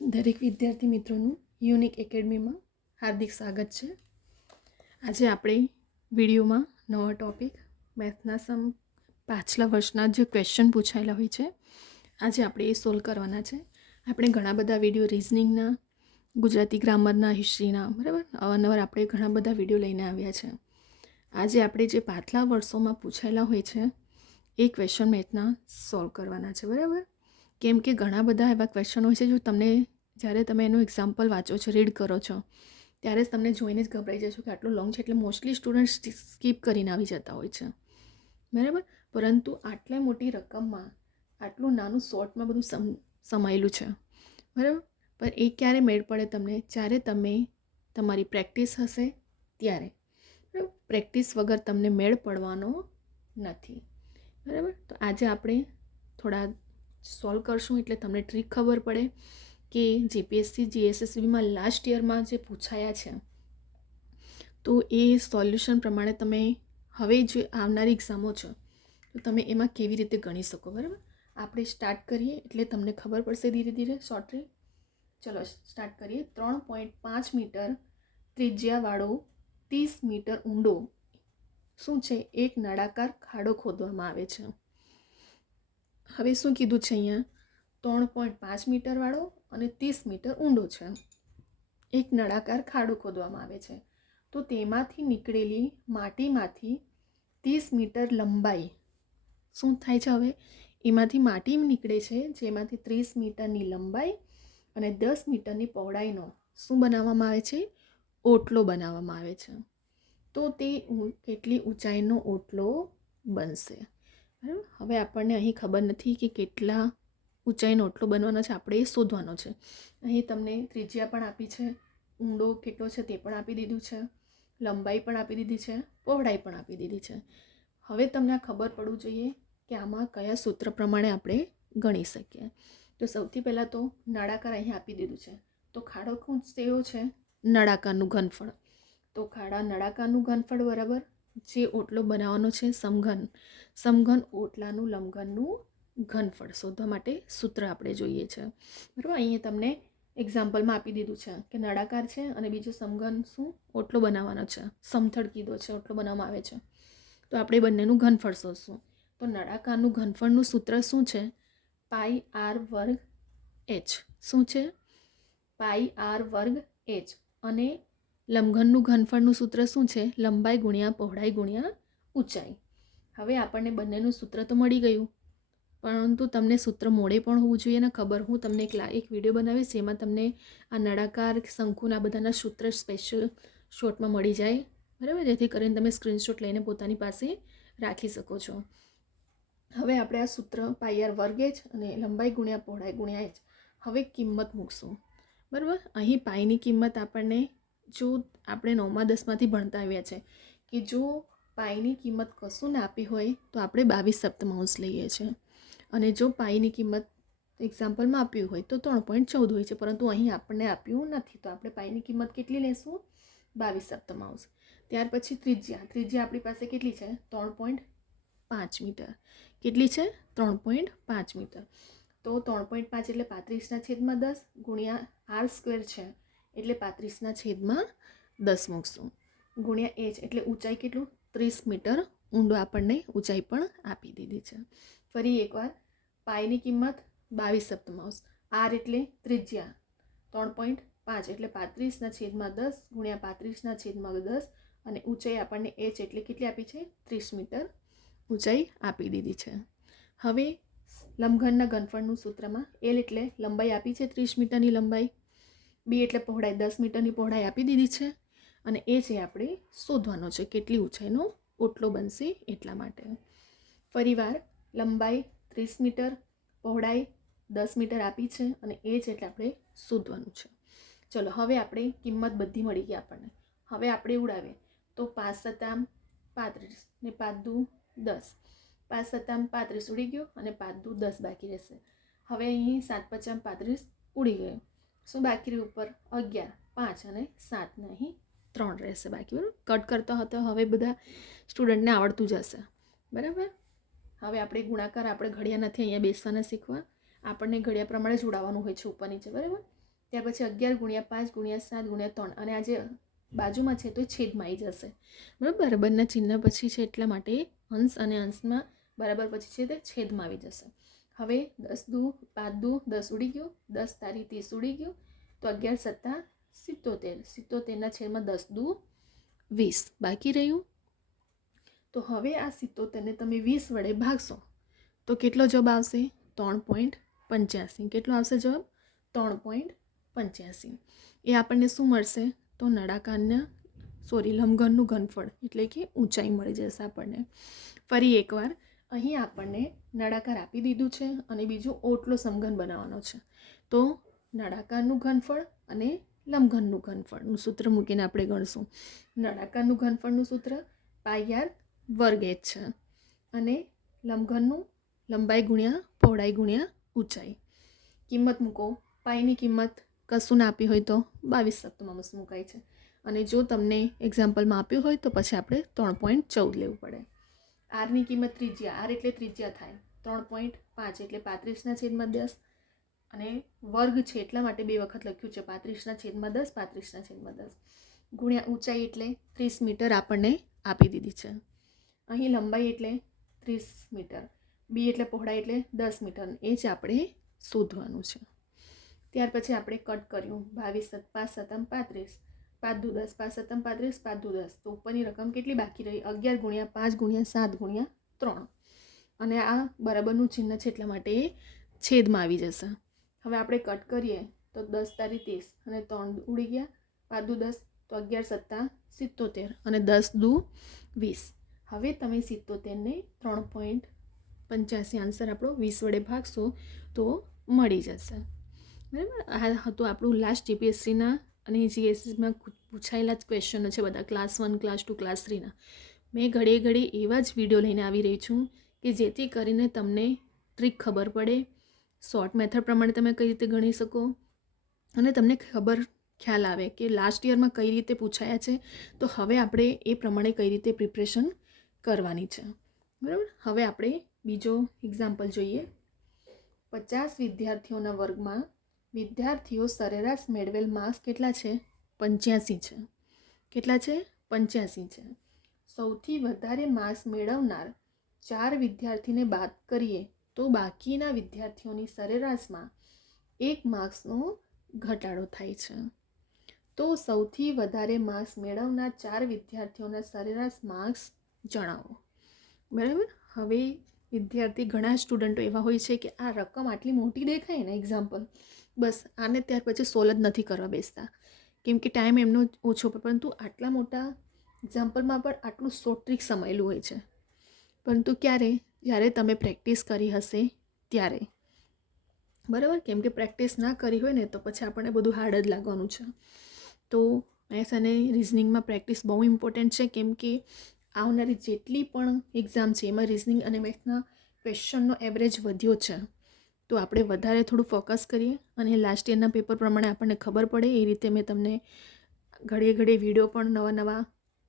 દરેક વિદ્યાર્થી મિત્રોનું યુનિક એકેડમીમાં હાર્દિક સ્વાગત છે. આજે આપણે વિડીયોમાં નવા ટૉપિક મેથના પાછલા વર્ષના જે ક્વેશ્ચન પૂછાયેલા હોય છે આજે આપણે એ સોલ્વ કરવાના છે. આપણે ઘણા બધા વિડીયો રીઝનિંગના, ગુજરાતી ગ્રામરના, હિસ્ટ્રીના, બરાબર, અવારનવાર આપણે ઘણા બધા વિડીયો લઈને આવ્યા છે. આજે આપણે જે પાછલા વર્ષોમાં પૂછાયેલા હોય છે એ ક્વેશ્ચન મેથના સોલ્વ કરવાના છે, બરાબર. કેમ કે ઘણા બધા એવા ક્વેશ્ચન હોય છે જો તમને જ્યારે તમે એનું એક્ઝામ્પલ વાંચો છો, રીડ કરો છો, ત્યારે જ તમને જોઈને જ ગભરાઈ જશો કે આટલું લોંગ છે, એટલે મોસ્ટલી સ્ટુડન્ટ સ્કીપ કરીને આવી જતા હોય છે, બરાબર. પરંતુ આટલા મોટી રકમમાં આટલું નાનું શોર્ટમાં બધું સમાયેલું છે, બરાબર. પણ એ ક્યારે મેળ પડે તમને? જ્યારે તમે તમારી પ્રેક્ટિસ હશે ત્યારે, બરાબર. પ્રેક્ટિસ વગર તમને મેળ પડવાનો નથી, બરાબર. તો આજે આપણે થોડા સોલ્વ કરશું એટલે તમને ટ્રીક ખબર પડે કે જીપીએસસી જીએસએસબીમાં લાસ્ટ યરમાં જે પૂછાયા છે તો એ સોલ્યુશન પ્રમાણે તમે હવે જે આવનારી એક્ઝામો છે તો તમે એમાં કેવી રીતે ગણી શકો, બરાબર. આપણે સ્ટાર્ટ કરીએ એટલે તમને ખબર પડશે ધીરે ધીરે શોર્ટલી. ચલો સ્ટાર્ટ કરીએ. 3.5 મીટર ત્રિજ્યાવાળો 30 મીટર ઊંડો શું છે? એક નળાકાર ખાડો ખોદવામાં આવે છે. હવે શું કીધું છે અહીંયા? 3.5 મીટરવાળો અને 30 મીટર ઊંડો છે. એક નળાકાર ખાડો ખોદવામાં આવે છે. તો તેમાંથી નીકળેલી માટીમાંથી 30 મીટર લંબાઈ શું થાય છે? હવે એમાંથી માટી નીકળે છે જેમાંથી 30 મીટરની લંબાઈ અને 10 મીટરની પહોળાઈનો શું બનાવવામાં આવે છે? ઓટલો બનાવવામાં આવે છે. તો તે કેટલી ઊંચાઈનો ઓટલો બનશે? બરાબર. હવે આપણને અહીં ખબર નથી કે કેટલા ઊંચાઈનો ઓટલો બનવાનો છે, આપણે એ શોધવાનો છે. અહીં તમને ત્રિજ્યા પણ આપી છે, ઊંડો કેટલો છે તે પણ આપી દીધું છે, લંબાઈ પણ આપી દીધી છે, પહોળાઈ પણ આપી દીધી છે. હવે તમને આ ખબર પડવું જોઈએ કે આમાં કયા સૂત્ર પ્રમાણે આપણે ગણી શકીએ. તો સૌથી પહેલાં તો નળાકાર અહીં આપી દીધું છે. તો ખાડો કેવો છે? નળાકારનું ઘનફળ. તો નળાકારનું ઘનફળ બરાબર જે ઓટલો બનાવવાનો છે સમઘન ઓટલાનું લંબઘનનું ઘનફળ શોધવા માટે સૂત્ર આપણે જોઈએ છે, બરાબર. અહીંયા તમને એક્ઝામ્પલમાં આપી દીધું છે કે નળાકાર છે અને બીજું સમઘન શું ઓટલો બનાવવાનો છે, સમથળ કીધો છે, ઓટલો બનાવવામાં આવે છે. તો આપણે બંનેનું ઘનફળ શોધશું. તો નળાકારનું ઘનફળનું સૂત્ર શું છે? પાઈ આર વર્ગ એચ. શું છે? પાઈ આર વર્ગ એચ. અને લંબઘનનું ઘનફળનું સૂત્ર શું છે? લંબાઈ ગુણ્યા પહોળાઈ ગુણ્યા ઊંચાઈ. હવે આપણને બંનેનું સૂત્ર તો મળી ગયું, પરંતુ તમને સૂત્ર મોડે પણ હોવું જોઈએ ને ખબર. હું તમને એક વિડીયો બનાવીશ જેમાં તમને આ નળાકાર, શંકુના બધાના સૂત્ર સ્પેશિયલ શોર્ટમાં મળી જાય, બરાબર, જેથી કરીને તમે સ્ક્રીનશોટ લઈને પોતાની પાસે રાખી શકો છો. હવે આપણે આ સૂત્ર પાઈ આર વર્ગ એચ અને લંબાઈ ગુણ્યા પહોળાઈ ગુણ્યા એચ હવે કિંમત મૂકશું, બરાબર. અહીં પાઈની કિંમત આપણને, જો આપણે 9મા 10માંથી ભણતા આવ્યા છે કે જો પાઈની કિંમત કશું ના આપી હોય તો આપણે 22 સપ્તમાંશ લઈએ છીએ, અને જો પાઈની કિંમત એક્ઝામ્પલમાં આપ્યું હોય તો 3.14 હોય છે, પરંતુ અહીં આપણને આપ્યું નથી તો આપણે પાઈની કિંમત કેટલી લેશું? 22 સપ્તમાંશ. ત્યાર પછી ત્રિજ્યા આપણી પાસે કેટલી છે? 3.5 મીટર. કેટલી છે? 3.5 મીટર. તો 3.5 એટલે 35/10 ગુણ્યા આર સ્ક્વેર છે એટલે 35/10 મૂકશું, ગુણ્યા એચ એટલે ઊંચાઈ કેટલું? 30 મીટર ઊંડો આપણને ઊંચાઈ પણ આપી દીધી છે. ફરી એકવાર, પાઈની કિંમત 22 સપ્તમાંશ, આર એટલે ત્રિજ્યા 3.5 એટલે 35/10 ગુણ્યા 35/10 અને ઊંચાઈ આપણને એચ એટલે કેટલી આપી છે? 30 મીટર ઊંચાઈ આપી દીધી છે. હવે લંબઘનના ઘનફળનું સૂત્રમાં એલ એટલે લંબાઈ આપી છે 30 મીટરની લંબાઈ, બી એટલે પહોળાઈ 10 મીટરની પહોળાઈ આપી દીધી છે, અને એ છે આપણે શોધવાનો છે કેટલી ઊંચાઈનો ઓટલો બનશે એટલા માટે. ફરીવાર લંબાઈ 30 મીટર, પહોળાઈ 10 મીટર આપી છે અને એ જ એટલે આપણે શોધવાનું છે. ચલો હવે આપણે કિંમત બધી મળી ગઈ આપણને. હવે આપણે ઉડાવીએ તો 5 × 35 ને 5 × 10, 5 × 35 ઉડી ગયો અને 5 × 10 બાકી રહેશે. હવે અહીં 7 × 35 ઉડી ગયો. શું બાકી રહ્યું ઉપર? 11, 5 અને 7 ને અહીં 3 રહેશે બાકી, બરાબર. કટ કરતા હતા હવે બધા સ્ટુડન્ટને આવડતું જ હશે, બરાબર. હવે આપણે ગુણાકાર, આપણે ઘડિયા નથી અહીંયા બેસવાના શીખવા, આપણને ઘડિયા પ્રમાણે જ ઉડાવવાનું હોય છે ઉપર નીચે, બરાબર. ત્યાર પછી 11 ગુણ્યા 5 ગુણ્યા 7 ગુણ્યા 3 અને આ જે બાજુમાં છે તો એ છેદમાં આવી જશે. બરાબર, બરાબરના ચિહ્ન પછી છે એટલા માટે અંશ અને અંશમાં બરાબર પછી છે તે છેદમાં આવી જશે. હવે 10 દુ 5 દુ 10 ઉડી ગયું, 10 તારી 30 ઉડી ગયું, તો 11 સત્તા 77, 77ના છેદમાં 10 દુ 20 બાકી રહ્યું. તો હવે આ 77ને તમે 20 વડે ભાગશો તો કેટલો જવાબ આવશે? 3.85. કેટલો આવશે જવાબ? 3.85. એ આપણને શું મળશે? તો નળાકારના લંબઘનનું ઘનફળ એટલે કે ઊંચાઈ મળી જશે આપણને. ફરી એકવાર અહીં આપણને નળાકાર આપી દીધું છે અને બીજું ઓટલો સમઘન બનાવવાનો છે. તો નળાકારનું ઘનફળ અને લંબઘનનું ઘનફળનું સૂત્ર મૂકીને આપણે ગણશું. નળાકારનું ઘનફળનું સૂત્ર πr² h છે અને લંબઘનનું લંબાઈ ગુણ્યા પહોળાઈ ગુણ્યા ઊંચાઈ. કિંમત મૂકો. પાઈની કિંમત કશું ના આપી હોય તો 22 સપ્તમાંશ મુકાય છે અને જો તમને એક્ઝામ્પલમાં આપ્યું હોય તો પછી આપણે 3.14 લેવું પડે. આરની કિંમત ત્રિજ્યા, આર એટલે ત્રિજ્યા થાય 3.5 એટલે 35/10 અને વર્ગ છે એટલા માટે 2 વખત લખ્યું છે 35/10 35/10 ગુણ્યા ઊંચાઈ એટલે 30 મીટર આપણને આપી દીધી છે. અહીં લંબાઈ એટલે 30 મીટર, બી એટલે પહોળાઈ એટલે 10 મીટર, એ જ આપણે શોધવાનું છે. ત્યાર પછી આપણે કટ કર્યું 22 5 7 35, 5 દુ 10 5 7 35, 5 દુ 10, તો ઉપરની રકમ કેટલી બાકી રહી? 11 ગુણ્યા 5 ગુણ્યા 7 ગુણ્યા 3 અને આ બરાબરનું ચિહ્ન છે એટલા માટે એ છેદમાં આવી જશે. હવે આપણે કટ કરીએ તો 10 તારી 30 અને 3 ઉડી ગયા, 5 દુ 10 તો 11 સત્તા 77 અને 10 દુ 20. હવે તમે 77ને 3.85 આન્સર આપણો 20 વડે ભાગશો તો મળી જશે. બરાબર, આ હતું આપણું લાસ્ટ જીપીએસસીના અને જીએસસીમાં પૂછાયેલા જ ક્વેશ્ચનો છે બધા ક્લાસ 1, ક્લાસ 2, ક્લાસ 3ના. મેં ઘડીએ એવા જ વિડીયો લઈને આવી રહી છું કે જેથી કરીને તમને ટ્રીક ખબર પડે, શોર્ટ મેથડ પ્રમાણે તમે કઈ રીતે ગણી શકો અને તમને ખ્યાલ આવે કે લાસ્ટ યરમાં કઈ રીતે પૂછાયા છે તો હવે આપણે એ પ્રમાણે કઈ રીતે પ્રિપરેશન કરવાની છે. બરાબર, હવે આપણે બીજો એક્ઝામ્પલ જોઈએ. 50 વિદ્યાર્થીઓના વર્ગમાં વિદ્યાર્થીઓ સરેરાશ મેળવેલ માર્ક્સ કેટલા છે? 85 છે. કેટલા છે? 85 છે. સૌથી વધારે માર્ક્સ મેળવનાર 4 વિદ્યાર્થીને બાદ કરીએ તો બાકીના વિદ્યાર્થીઓની સરેરાશમાં 1 માર્ક્સનો ઘટાડો થાય છે. તો સૌથી વધારે માર્ક્સ મેળવનાર 4 વિદ્યાર્થીઓના સરેરાશ માર્ક્સ જણાવો. બરાબર, હવે વિદ્યાર્થી ઘણા સ્ટુડન્ટો એવા હોય છે કે આ રકમ આટલી મોટી દેખાય ને એક્ઝામ્પલ, બસ આને ત્યાર પછી સોલ્વ જ નથી કરવા બેસતા કેમ કે ટાઈમ એમનો ઓછો, પરંતુ આટલા મોટા એક્ઝામ્પલમાં પણ આટલું શોર્ટ ટ્રીક સમાયેલું હોય છે. પરંતુ ક્યારે? જ્યારે તમે પ્રેક્ટિસ કરી હશે ત્યારે. બરાબર, કેમ કે પ્રેક્ટિસ ના કરી હોય ને તો પછી આપણને બધું હાર્ડ જ લાગવાનું છે. તો મેથ્સ અને રિઝનિંગમાં પ્રેક્ટિસ બહુ ઇમ્પોર્ટન્ટ છે કેમ કે આવનારી જેટલી પણ એક્ઝામ છે એમાં રિઝનિંગ અને મેથ્સના ક્વેશ્ચનનો એવરેજ વધ્યો છે. તો આપણે વધારે થોડું ફોકસ કરીએ અને લાસ્ટ યરના પેપર પ્રમાણે આપણને ખબર પડે એ રીતે મેં તમને ઘડીએ વિડીયો પણ નવા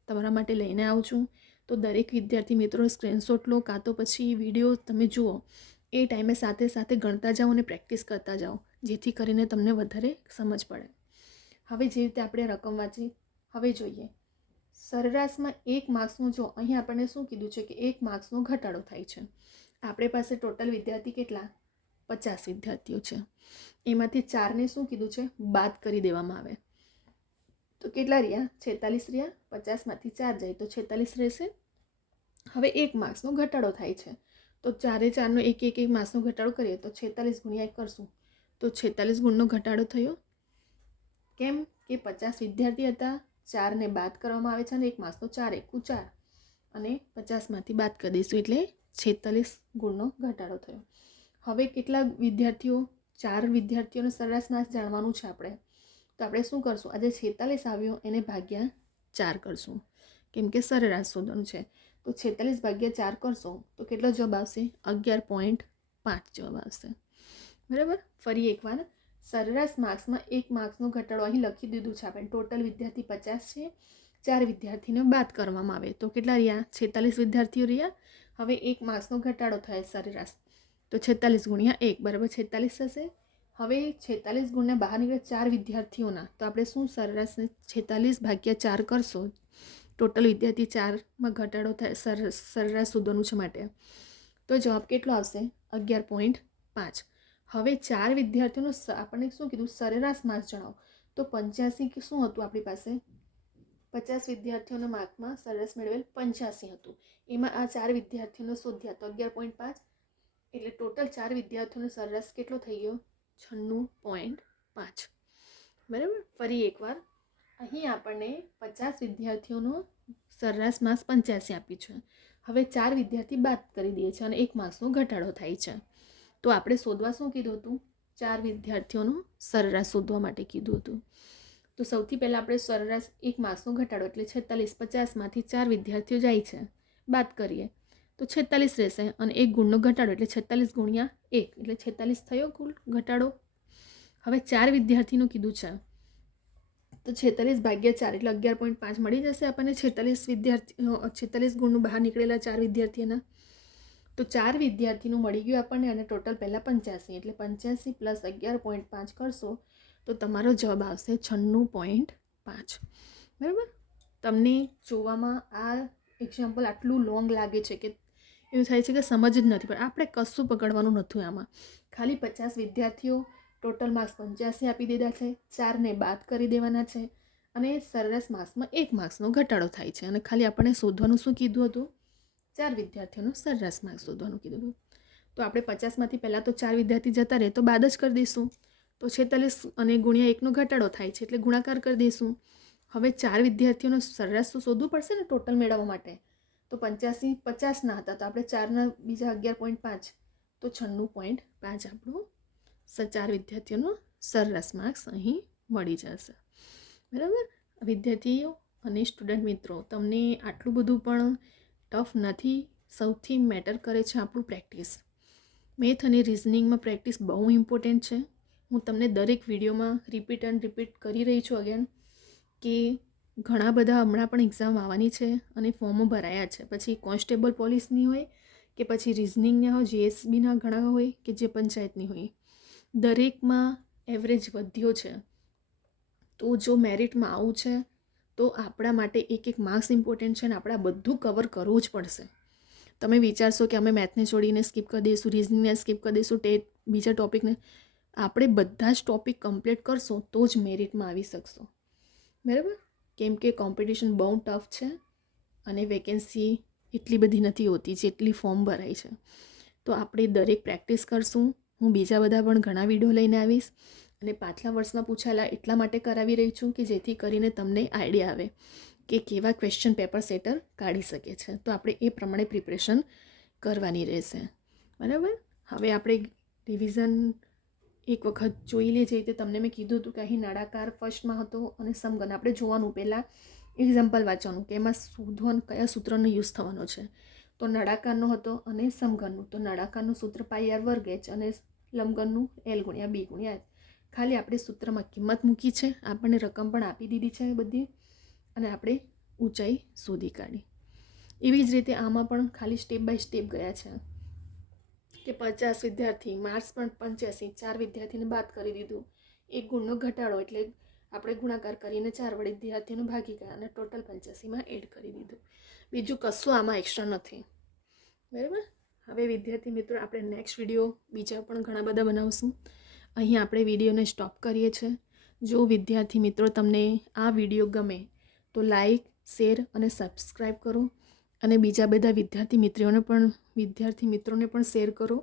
તમારા માટે લઈને આવું છું. તો દરેક વિદ્યાર્થી મિત્રો સ્ક્રીનશોટ લો કાં તો પછી વિડીયો તમે જુઓ, એ ટાઈમે સાથે ગણતા જાઓ અને પ્રેક્ટિસ કરતા જાઓ જેથી કરીને તમને વધારે સમજ પડે. હવે જે રીતે આપણે રકમ વાંચી, હવે જોઈએ સરેરાશમાં 1 માર્ક્સનો, જો અહીં આપણને શું કીધું છે કે 1 માર્ક્સનો ઘટાડો થાય છે. આપણી પાસે ટોટલ વિદ્યાર્થી કેટલા? 50 વિદ્યાર્થીઓ છે. એમાંથી 4ને શું કીધું છે? બાદ કરી દેવામાં આવે. તો કેટલા રહ્યા? 46 રહ્યા. 50માંથી 4 જાય તો 46 રહેશે. હવે 1 માર્ક્સનો ઘટાડો થાય છે તો 4 નો 1 માર્ક્સનો ઘટાડો કરીએ તો 46 ગુણ્યા 1 કરશું તો 46 ગુણનો ઘટાડો થયો. કેમ કે 50 વિદ્યાર્થી હતા, 4ને બાદ કરવામાં આવે છે અને 1 માર્ક્સનો 4 × 4 અને 50માંથી બાદ કરી દઈશું એટલે 46 ગુણનો ઘટાડો થયો. હવે કેટલા વિદ્યાર્થીઓ? 4 વિદ્યાર્થીઓનો સરેરાશ માર્ક્સ જાણવાનું છે આપણે. તો આપણે શું કરશું? આજે 46 આવ્યો એને ભાગ્યા 4 કરશું કેમ કે સરેરાશ શોધવાનું છે. તો 46 ભાગ્યા 4 કરશો તો કેટલો જવાબ આવશે? 11.5 જવાબ આવશે. બરાબર, ફરી એકવાર સરેરાશ માર્ક્સમાં 1 માર્ક્સનો ઘટાડો અહીં લખી દીધું છે આપણે. ટોટલ વિદ્યાર્થી 50 છે, 4 વિદ્યાર્થીને બાદ કરવામાં આવે તો કેટલા રહ્યા? 46 વિદ્યાર્થીઓ રહ્યા. હવે 1 માર્ક્સનો ઘટાડો થાય સરેરાશ તો 46 ગુણ્યા 1 બરાબર 46 થશે. હવે 46 ગુણના બહાર નીકળે 4 વિદ્યાર્થીઓના, તો આપણે શું સરેરાશને 46 ભાગ્યા 4 કરશો, ટોટલ વિદ્યાર્થી 4માં ઘટાડો થાય, સરેરાશ શોધવાનું છે માટે, તો જવાબ કેટલો આવશે? 11.5. હવે 4 વિદ્યાર્થીઓનો આપણને શું કીધું? સરેરાશ માર્ક્સ જણાવો. તો 85 શું હતું આપણી પાસે? 50 વિદ્યાર્થીઓના માર્કમાં સરેરાશ મેળવેલ 85 હતું. એમાં આ 4 વિદ્યાર્થીઓનો શોધ્યા તો 11.5, એટલે ટોટલ 4 વિદ્યાર્થીઓનો સરેરાશ કેટલો થઈ ગયો? 96.5. બરાબર. ફરી એકવાર, અહીં આપણને 50 વિદ્યાર્થીઓનો સરેરાશ માર્ક્સ 85 આપ્યું છે. હવે 4 વિદ્યાર્થી બાદ કરી દઈએ છીએ અને 1 માર્ક્સનો ઘટાડો થાય છે. તો આપણે શોધવા શું કીધું હતું? 4 વિદ્યાર્થીઓનો સરેરાશ શોધવા માટે કીધું હતું. તો સૌથી પહેલાં આપણે સરેરાશ 1 માર્ક્સનો ઘટાડો એટલે 46, 50માંથી 4 વિદ્યાર્થીઓ જાય છે, બાદ કરીએ તો 46 રહેશે અને 1 ગુણનો ઘટાડો એટલે 46 ગુણ્યા 1 એટલે 46 થયો કુલ ઘટાડો. હવે 4 વિદ્યાર્થીનું કીધું છે, તો 46 ભાગ્યા 4 એટલે 11.5 મળી જશે આપણને. 46 ગુણનું બહાર નીકળેલા 4 વિદ્યાર્થીઓના, તો 4 વિદ્યાર્થીનું મળી ગયું આપણને અને ટોટલ પહેલાં 85 એટલે 85 પ્લસ 11.5 કરશો તો તમારો જવાબ આવશે 96.5. બરાબર. તમને જોવામાં આ એક્ઝામ્પલ આટલું લોંગ લાગે છે કે એવું થાય છે કે સમજ જ નથી, પણ આપણે કશું પકડવાનું નથી આમાં. ખાલી 50 વિદ્યાર્થીઓ, ટોટલ માર્ક્સ 85 આપી દીધા છે, 4ને બાદ કરી દેવાના છે અને સરેરાશ માર્ક્સમાં 1 માર્ક્સનો ઘટાડો થાય છે અને ખાલી આપણને શોધવાનું શું કીધું હતું? 4 વિદ્યાર્થીઓનો સરેરાશ માર્ક્સ શોધવાનું કીધું હતું. તો આપણે 50માંથી પહેલાં તો 4 વિદ્યાર્થી જતા રહે તો બાદ જ કરી દઈશું. તો 46 અને ગુણ્યા 1નો ઘટાડો થાય છે એટલે ગુણાકાર કરી દઈશું. હવે 4 વિદ્યાર્થીઓનો સરેરાશ તો શોધવું પડશે ને ટોટલ મેળવવા માટે. તો 85 50ના હતા, તો આપણે 4ના બીજા 11.5 તો 96.5 આપણું 4 વિદ્યાર્થીઓનો સરેરાશ માર્ક્સ અહીં મળી જશે. બરાબર. વિદ્યાર્થીઓ અને સ્ટુડન્ટ મિત્રો, તમને આટલું બધું પણ ટફ નથી. સૌથી મેટર કરે છે આપણું પ્રેક્ટિસ. મેથ અને રિઝનિંગમાં પ્રેક્ટિસ બહુ ઇમ્પોર્ટન્ટ છે. હું તમને દરેક વિડીયોમાં રિપીટ કરી રહી છું અગેન કે ઘણા બધા હમણાં પણ એક્ઝામ આવવાની છે અને ફોર્મો ભરાયા છે. પછી કોન્સ્ટેબલ પોલીસની હોય કે પછી રિઝનિંગના હોય, જીએસબીના ઘણા હોય કે જે પંચાયતની હોય, દરેકમાં એવરેજ વધ્યો છે. તો જો મેરિટમાં આવું છે તો આપણા માટે એક માર્ક્સ ઇમ્પોર્ટન્ટ છે અને આપણે બધું કવર કરવું જ પડશે. તમે વિચારશો કે અમે મેથને છોડીને સ્કીપ કરી દઈશું, રિઝનિંગને સ્કીપ કરી દઈશું, બીજા ટોપિકને, આપણે બધા જ ટોપિક કમ્પ્લીટ કરશો તો જ મેરિટમાં આવી શકશો. બરાબર. કેમ કે કોમ્પિટિશન બહુ ટફ છે અને વેકેન્સી એટલી બધી નથી હોતી જેટલી ફોર્મ ભરાય છે. તો આપણે દરેક પ્રેક્ટિસ કરશું. હું બીજા બધા પણ ઘણા વિડીયો લઈને આવીશ અને પાછલા વર્ષમાં પૂછાયેલા એટલા માટે કરાવી રહી છું કે જેથી કરીને તમને આઈડિયા આવે કે કેવા ક્વેશ્ચન પેપર સેટર કાઢી શકે છે. તો આપણે એ પ્રમાણે પ્રિપરેશન કરવાની રહેશે. બરાબર. હવે આપણે રિવિઝન એક વખત જોઈ લેજે. તે તમને મેં કીધું હતું કે અહીં નળાકાર ફર્સ્ટમાં હતો અને સમઘન. આપણે જોવાનું પહેલાં એક્ઝામ્પલ વાંચવાનું કે એમાં શોધવાનું કયા સૂત્રનો યુઝ થવાનો છે. તો નળાકારનો હતો અને સમઘનનું. તો નળાકારનું સૂત્ર πr વર્ગ h અને લંબઘનનું L ગુણ્યા B ગુણ્યા h. ખાલી આપણે સૂત્રમાં કિંમત મૂકી છે, આપણને રકમ પણ આપી દીધી છે બધી અને આપણે ઊંચાઈ શોધી કાઢી. એવી જ રીતે આમાં પણ ખાલી સ્ટેપ બાય સ્ટેપ ગયા છે કે 50 વિદ્યાર્થી, માર્ક્સ પણ 85, 4 વિદ્યાર્થીને બાદ કરી દીધું, 1 ગુણનો ઘટાડો એટલે આપણે ગુણાકાર કરીને 4 વડે વિદ્યાર્થીઓને ભાગી ગયા અને ટોટલ 85માં એડ કરી દીધું. બીજું કશું આમાં એક્સ્ટ્રા નથી. બરાબર. હવે વિદ્યાર્થી મિત્રો, આપણે નેક્સ્ટ વિડીયો બીજા પણ ઘણા બધા બનાવશું. અહીં આપણે વિડીયોને સ્ટોપ કરીએ છીએ. જો વિદ્યાર્થી મિત્રો તમને આ વિડીયો ગમે તો લાઈક, શેર અને સબસ્ક્રાઈબ કરો અને બીજા બધા વિદ્યાર્થી મિત્રોને પણ શેર કરો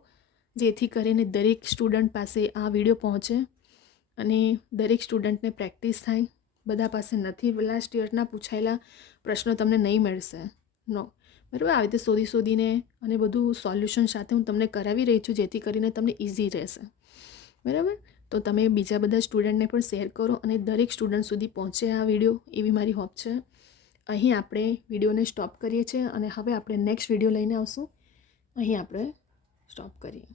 જેથી કરીને દરેક સ્ટુડન્ટ પાસે આ વિડીયો પહોંચે અને દરેક સ્ટુડન્ટને પ્રેક્ટિસ થાય. બધા પાસે નથી, લાસ્ટ યરના પૂછાયેલા પ્રશ્નો તમને નહીં મળશે. નો. બરાબર. આવી રીતે શોધીને અને બધું સોલ્યુશન સાથે હું તમને કરાવી રહી છું જેથી કરીને તમને ઇઝી રહેશે. બરાબર. તો તમે બીજા બધા સ્ટુડન્ટને પણ શેર કરો અને દરેક સ્ટુડન્ટ સુધી પહોંચે આ વિડીયો, એવી મારી હોપ છે. અહીં આપણે વિડીયોને સ્ટોપ કરીએ છીએ અને હવે આપણે નેક્સ્ટ વિડીયો લઈને આવશું. અહીં આપણે સ્ટોપ કરીએ.